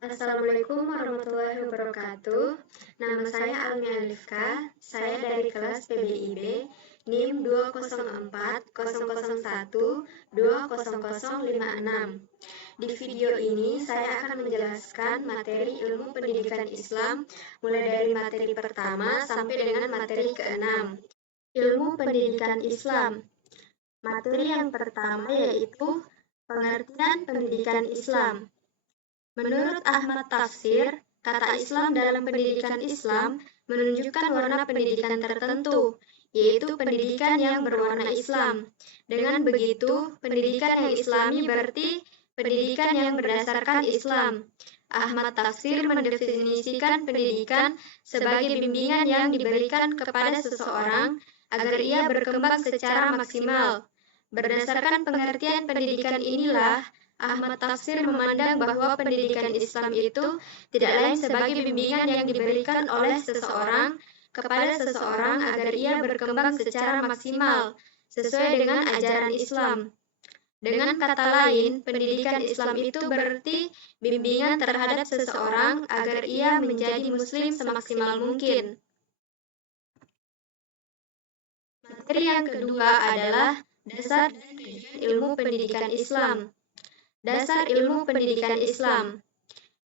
Assalamualaikum warahmatullahi wabarakatuh. Nama saya Almi Alifka. Saya dari kelas PBIB NIM 20400120056. Di video ini saya akan menjelaskan materi ilmu pendidikan Islam mulai dari materi pertama sampai dengan materi ke-6. Ilmu pendidikan Islam. Materi yang pertama yaitu pengertian pendidikan Islam. Menurut Ahmad Tafsir, kata Islam dalam pendidikan Islam menunjukkan warna pendidikan tertentu, yaitu pendidikan yang berwarna Islam. Dengan begitu, pendidikan yang Islami berarti pendidikan yang berdasarkan Islam. Ahmad Tafsir mendefinisikan pendidikan sebagai bimbingan yang diberikan kepada seseorang agar ia berkembang secara maksimal. Berdasarkan pengertian pendidikan inilah, Ahmad Tafsir memandang bahwa pendidikan Islam itu tidak lain sebagai bimbingan yang diberikan oleh seseorang kepada seseorang agar ia berkembang secara maksimal sesuai dengan ajaran Islam. Dengan kata lain, pendidikan Islam itu berarti bimbingan terhadap seseorang agar ia menjadi muslim semaksimal mungkin. Materi yang kedua adalah dasar dan tujuan ilmu pendidikan Islam. Dasar ilmu pendidikan Islam.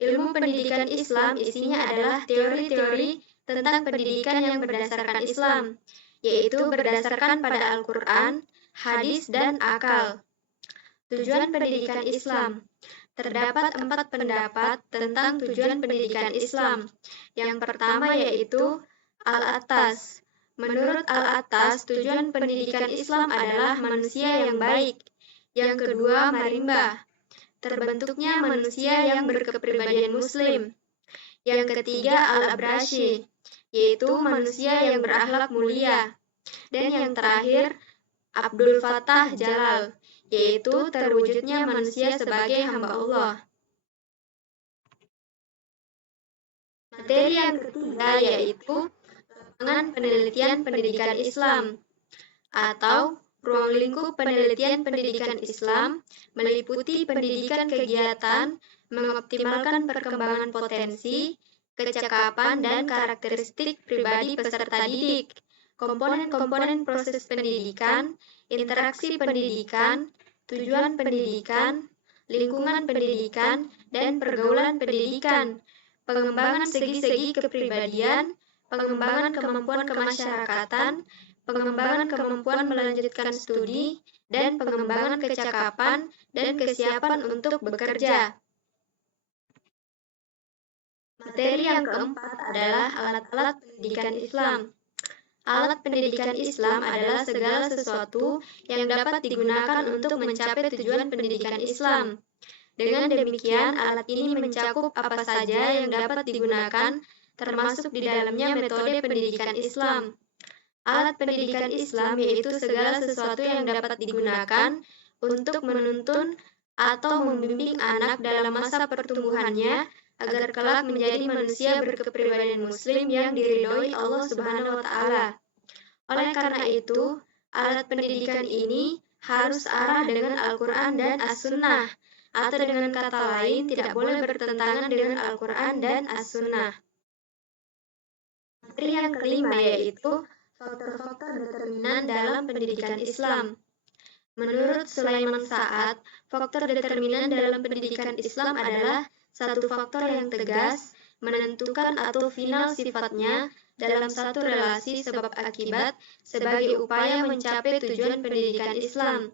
Ilmu pendidikan Islam isinya adalah teori-teori tentang pendidikan yang berdasarkan Islam, yaitu berdasarkan pada Al-Quran, hadis, dan akal. Tujuan pendidikan Islam. Terdapat 4 pendapat tentang tujuan pendidikan Islam. Yang pertama yaitu Al-Attas. Menurut Al-Attas, tujuan pendidikan Islam adalah manusia yang baik. Yang kedua, Marimba. Terbentuknya manusia yang berkepribadian Muslim. Yang ketiga, Al-Abrashi, yaitu manusia yang berakhlak mulia. Dan yang terakhir, Abdul Fattah Jalal, yaitu terwujudnya manusia sebagai hamba Allah. Materi yang ketiga yaitu lapangan penelitian pendidikan Islam atau ruang lingkup penelitian pendidikan Islam meliputi pendidikan kegiatan, mengoptimalkan perkembangan potensi, kecakapan, dan karakteristik pribadi peserta didik, komponen-komponen proses pendidikan, interaksi pendidikan, tujuan pendidikan, lingkungan pendidikan, dan pergaulan pendidikan, pengembangan segi-segi kepribadian, pengembangan kemampuan kemasyarakatan, pengembangan kemampuan melanjutkan studi, dan pengembangan kecakapan dan kesiapan untuk bekerja. Materi yang keempat adalah alat-alat pendidikan Islam. Alat pendidikan Islam adalah segala sesuatu yang dapat digunakan untuk mencapai tujuan pendidikan Islam. Dengan demikian, alat ini mencakup apa saja yang dapat digunakan, termasuk di dalamnya metode pendidikan Islam. Alat pendidikan Islam yaitu segala sesuatu yang dapat digunakan untuk menuntun atau membimbing anak dalam masa pertumbuhannya agar kelak menjadi manusia berkepribadian Muslim yang diridhoi Allah Subhanahu wa Ta'ala. Oleh karena itu, alat pendidikan ini harus arah dengan Al-Quran dan As-Sunnah, atau dengan kata lain tidak boleh bertentangan dengan Al-Quran dan As-Sunnah. Materi yang kelima yaitu faktor-faktor determinan dalam pendidikan Islam. Menurut Sulaiman Sa'ad, faktor determinan dalam pendidikan Islam adalah satu faktor yang tegas, menentukan atau final sifatnya dalam satu relasi sebab akibat sebagai upaya mencapai tujuan pendidikan Islam.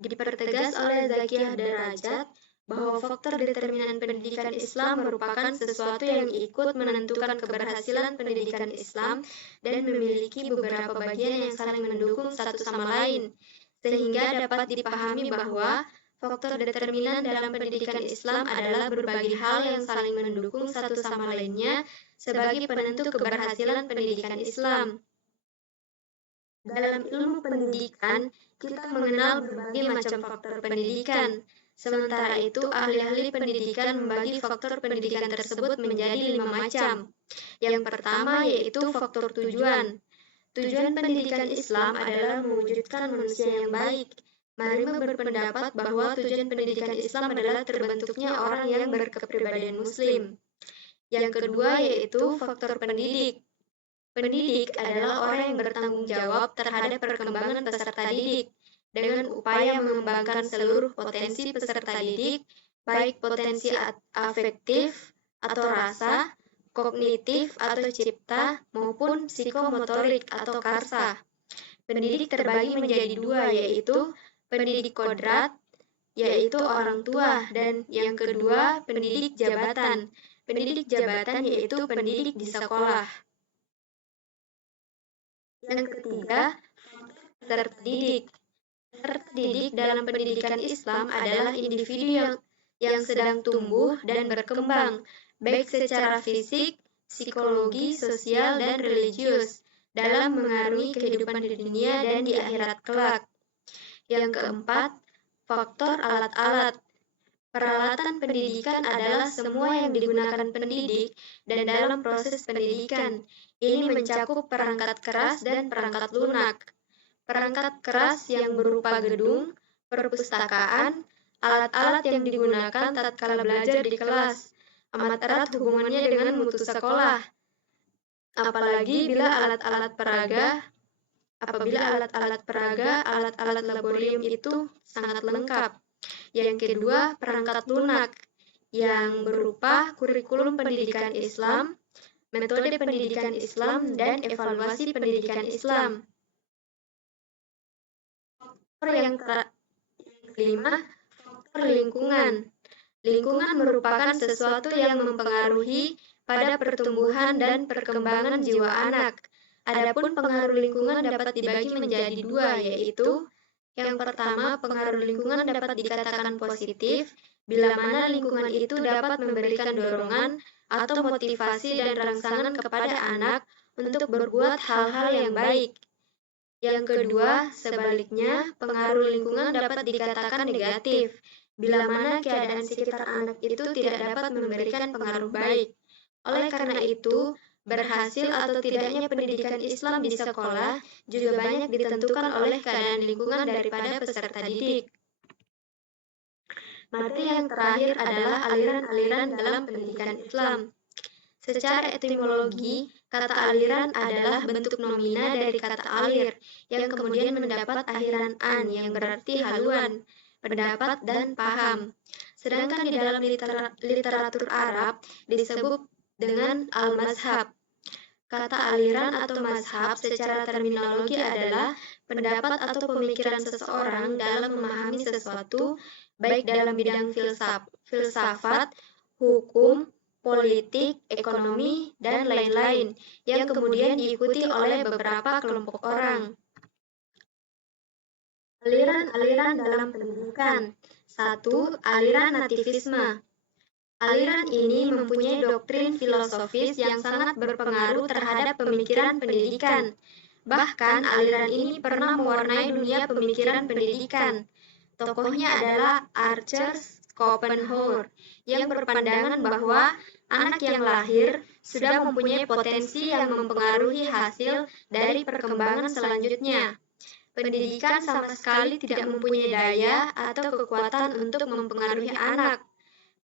Dipertegas oleh Zakiyah Darajat bahwa faktor determinan pendidikan Islam merupakan sesuatu yang ikut menentukan keberhasilan pendidikan Islam dan memiliki beberapa bagian yang saling mendukung satu sama lain, sehingga dapat dipahami bahwa faktor determinan dalam pendidikan Islam adalah berbagai hal yang saling mendukung satu sama lainnya sebagai penentu keberhasilan pendidikan Islam. Dalam ilmu pendidikan, kita mengenal berbagai macam faktor pendidikan. Sementara itu, ahli-ahli pendidikan membagi faktor pendidikan tersebut menjadi 5 macam. Yang pertama yaitu faktor tujuan. Tujuan pendidikan Islam adalah mewujudkan manusia yang baik. Marime berpendapat bahwa tujuan pendidikan Islam adalah terbentuknya orang yang berkepribadian Muslim. Yang kedua yaitu faktor pendidik. Pendidik adalah orang yang bertanggung jawab terhadap perkembangan peserta didik dengan upaya mengembangkan seluruh potensi peserta didik, baik potensi afektif atau rasa, kognitif atau cipta, maupun psikomotorik atau karsa. Pendidik terbagi menjadi dua, yaitu pendidik kodrat, yaitu orang tua, dan yang kedua pendidik jabatan. Pendidik jabatan yaitu pendidik di sekolah. Yang ketiga, peserta didik. Peserta didik dalam pendidikan Islam adalah individu yang sedang tumbuh dan berkembang, baik secara fisik, psikologi, sosial, dan religius, dalam mengarungi kehidupan di dunia dan di akhirat kelak. Yang keempat, faktor alat-alat. Peralatan pendidikan adalah semua yang digunakan pendidik dan dalam proses pendidikan. Ini mencakup perangkat keras dan perangkat lunak. Perangkat keras yang berupa gedung, perpustakaan, alat-alat yang digunakan tatkala belajar di kelas, amat erat hubungannya dengan mutu sekolah. Apalagi bila alat-alat peraga, alat-alat laboratorium itu sangat lengkap. Yang kedua, perangkat lunak, yang berupa kurikulum pendidikan Islam, metode pendidikan Islam, dan evaluasi pendidikan Islam. Faktor yang kelima, faktor lingkungan. Lingkungan merupakan sesuatu yang mempengaruhi pada pertumbuhan dan perkembangan jiwa anak. Adapun pengaruh lingkungan dapat dibagi menjadi dua, yaitu yang pertama, pengaruh lingkungan dapat dikatakan positif bila mana lingkungan itu dapat memberikan dorongan atau motivasi dan rangsangan kepada anak untuk berbuat hal-hal yang baik. Yang kedua, sebaliknya, pengaruh lingkungan dapat dikatakan negatif bila mana keadaan sekitar anak itu tidak dapat memberikan pengaruh baik. Oleh karena itu, berhasil atau tidaknya pendidikan Islam di sekolah juga banyak ditentukan oleh keadaan lingkungan daripada peserta didik. Materi yang terakhir adalah aliran-aliran dalam pendidikan Islam. Secara etimologi, kata aliran adalah bentuk nomina dari kata alir, yang kemudian mendapat akhiran an, yang berarti haluan, pendapat, dan paham. Sedangkan di dalam literatur Arab disebut dengan al-mazhab. Kata aliran atau mazhab secara terminologi adalah pendapat atau pemikiran seseorang dalam memahami sesuatu, baik dalam bidang filsafat, hukum, politik, ekonomi, dan lain-lain, yang kemudian diikuti oleh beberapa kelompok orang. Aliran-aliran dalam pendidikan. 1. Aliran nativisme. Aliran ini mempunyai doktrin filosofis yang sangat berpengaruh terhadap pemikiran pendidikan. Bahkan, aliran ini pernah mewarnai dunia pemikiran pendidikan. Tokohnya adalah Arthur Schopenhauer, yang berpandangan bahwa anak yang lahir sudah mempunyai potensi yang mempengaruhi hasil dari perkembangan selanjutnya. Pendidikan sama sekali tidak mempunyai daya atau kekuatan untuk mempengaruhi anak.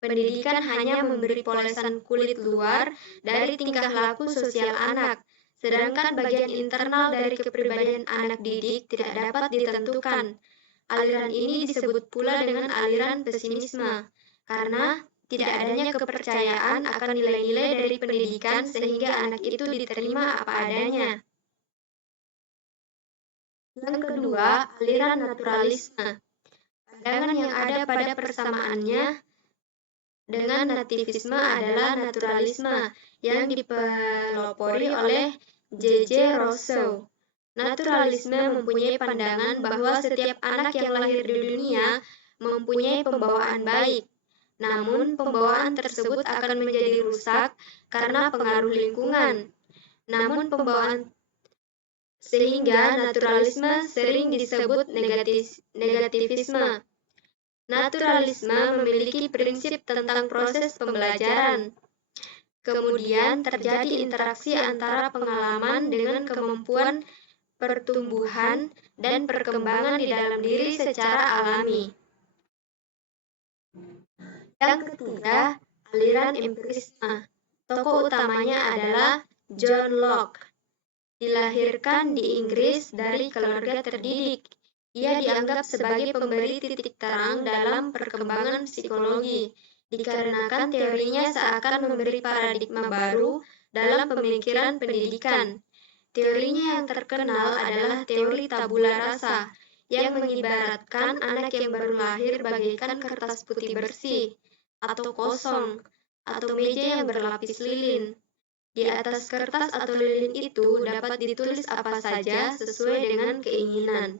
Pendidikan hanya memberi polesan kulit luar dari tingkah laku sosial anak, sedangkan bagian internal dari kepribadian anak didik tidak dapat ditentukan. Aliran ini disebut pula dengan aliran pesimisme, karena tidak adanya kepercayaan akan nilai-nilai dari pendidikan sehingga anak itu diterima apa adanya. Yang kedua, aliran naturalisme. Pandangan yang ada pada persamaannya dengan nativisme adalah naturalisme yang dipelopori oleh J.J. Rousseau. Naturalisme mempunyai pandangan bahwa setiap anak yang lahir di dunia mempunyai pembawaan baik. Namun, pembawaan tersebut akan menjadi rusak karena pengaruh lingkungan. Sehingga naturalisme sering disebut negativisme. Naturalisme memiliki prinsip tentang proses pembelajaran. Kemudian terjadi interaksi antara pengalaman dengan kemampuan pertumbuhan, dan perkembangan di dalam diri secara alami. Yang ketiga, aliran empirisme. Tokoh utamanya adalah John Locke. Dilahirkan di Inggris dari keluarga terdidik. Ia dianggap sebagai pemberi titik terang dalam perkembangan psikologi, dikarenakan teorinya seakan memberi paradigma baru dalam pemikiran pendidikan. Teorinya yang terkenal adalah teori tabula rasa, yang mengibaratkan anak yang baru lahir bagaikan kertas putih bersih, atau kosong, atau meja yang berlapis lilin. Di atas kertas atau lilin itu dapat ditulis apa saja sesuai dengan keinginan.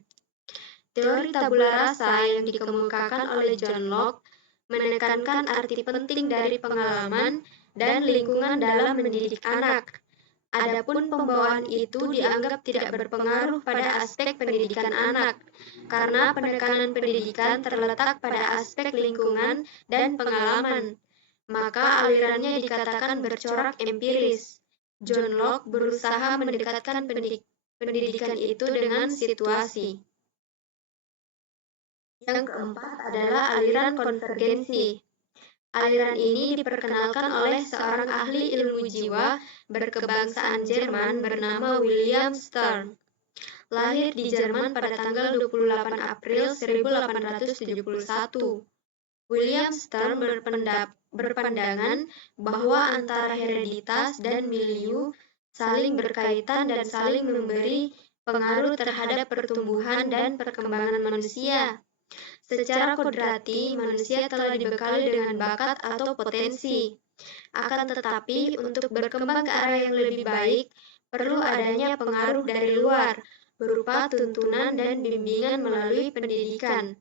Teori tabula rasa yang dikemukakan oleh John Locke menekankan arti penting dari pengalaman dan lingkungan dalam mendidik anak. Adapun pembawaan itu dianggap tidak berpengaruh pada aspek pendidikan anak, karena penekanan pendidikan terletak pada aspek lingkungan dan pengalaman. Maka alirannya dikatakan bercorak empiris. John Locke berusaha mendekatkan pendidikan itu dengan situasi. Yang keempat adalah aliran konvergensi. Aliran ini diperkenalkan oleh seorang ahli ilmu jiwa berkebangsaan Jerman bernama William Sturm. Lahir di Jerman pada tanggal 28 April 1871. William Sturm berpandangan bahwa antara hereditas dan milieu saling berkaitan dan saling memberi pengaruh terhadap pertumbuhan dan perkembangan manusia. Secara kodrati, manusia telah dibekali dengan bakat atau potensi. Akan tetapi, untuk berkembang ke arah yang lebih baik, perlu adanya pengaruh dari luar, berupa tuntunan dan bimbingan melalui pendidikan.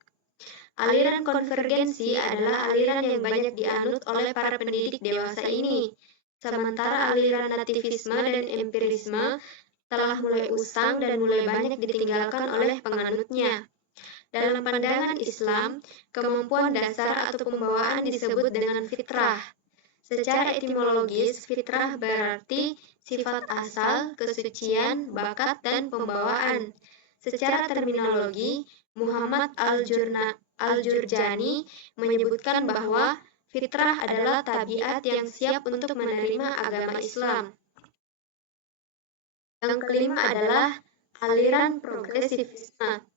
Aliran konvergensi adalah aliran yang banyak dianut oleh para pendidik dewasa ini, sementara aliran nativisme dan empirisme telah mulai usang dan mulai banyak ditinggalkan oleh penganutnya. Dalam pandangan Islam, kemampuan dasar atau pembawaan disebut dengan fitrah. Secara etimologis, fitrah berarti sifat asal, kesucian, bakat, dan pembawaan. Secara terminologi, Muhammad Al-Jurjani menyebutkan bahwa fitrah adalah tabiat yang siap untuk menerima agama Islam. Yang kelima adalah aliran progresivisme.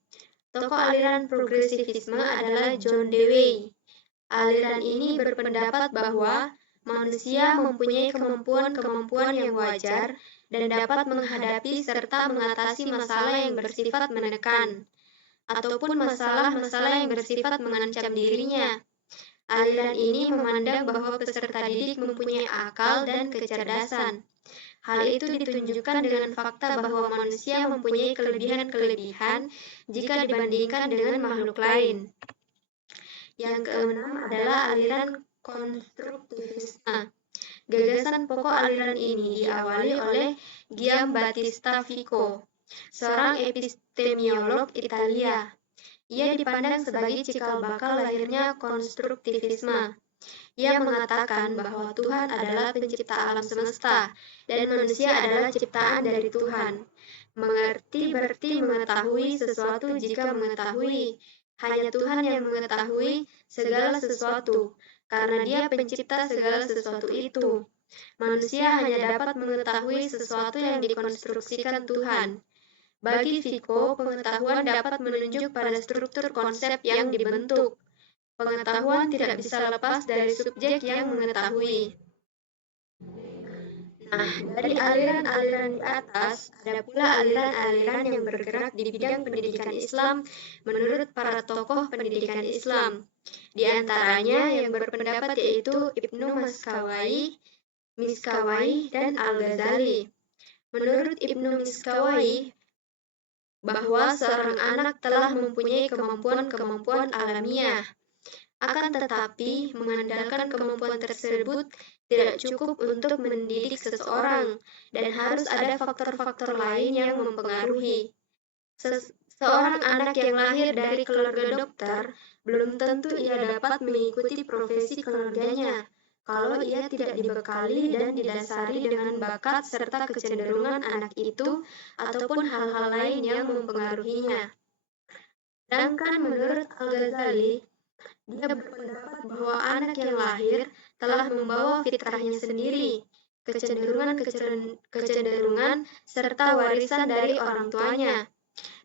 Tokoh aliran progresivisme adalah John Dewey. Aliran ini berpendapat bahwa manusia mempunyai kemampuan-kemampuan yang wajar dan dapat menghadapi serta mengatasi masalah yang bersifat menekan, ataupun masalah-masalah yang bersifat mengancam dirinya. Aliran ini memandang bahwa peserta didik mempunyai akal dan kecerdasan. Hal itu ditunjukkan dengan fakta bahwa manusia mempunyai kelebihan-kelebihan jika dibandingkan dengan makhluk lain. Yang keenam adalah aliran konstruktivisme. Gagasan pokok aliran ini diawali oleh Giambattista Vico, seorang epistemiolog Italia. Ia dipandang sebagai cikal bakal lahirnya konstruktivisme. Ia mengatakan bahwa Tuhan adalah pencipta alam semesta dan manusia adalah ciptaan dari Tuhan. Mengerti berarti mengetahui sesuatu jika mengetahui. Hanya Tuhan yang mengetahui segala sesuatu, karena Dia pencipta segala sesuatu itu. Manusia hanya dapat mengetahui sesuatu yang dikonstruksikan Tuhan. Bagi Vico, pengetahuan dapat menunjuk pada struktur konsep yang dibentuk. Pengetahuan tidak bisa lepas dari subjek yang mengetahui. Nah, dari aliran-aliran di atas, ada pula aliran-aliran yang bergerak di bidang pendidikan Islam menurut para tokoh pendidikan Islam. Di antaranya yang berpendapat yaitu Ibnu Miskawai, dan Al-Ghazali. Menurut Ibnu Miskawai, bahwa seorang anak telah mempunyai kemampuan-kemampuan alamiah. Akan tetapi, mengandalkan kemampuan tersebut tidak cukup untuk mendidik seseorang, dan harus ada faktor-faktor lain yang mempengaruhi. Seorang anak yang lahir dari keluarga dokter, belum tentu ia dapat mengikuti profesi keluarganya. kalau ia tidak dibekali dan didasari dengan bakat serta kecenderungan anak itu ataupun hal-hal lain yang mempengaruhinya. Sedangkan menurut Al-Ghazali, dia berpendapat bahwa anak yang lahir telah membawa fitrahnya sendiri, kecenderungan, serta warisan dari orang tuanya.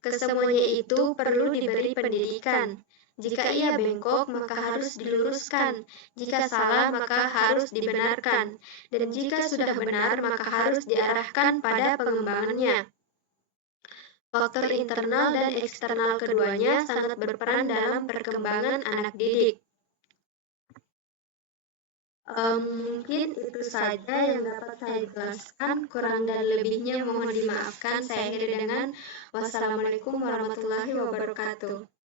Kesemuanya itu perlu diberi pendidikan. Jika ia bengkok, maka harus diluruskan. Jika salah, maka harus dibenarkan. Dan jika sudah benar, maka harus diarahkan pada pengembangannya. Faktor internal dan eksternal keduanya sangat berperan dalam perkembangan anak didik. Mungkin itu saja yang dapat saya jelaskan. Kurang dan lebihnya mohon dimaafkan. Saya akhiri dengan wassalamualaikum warahmatullahi wabarakatuh.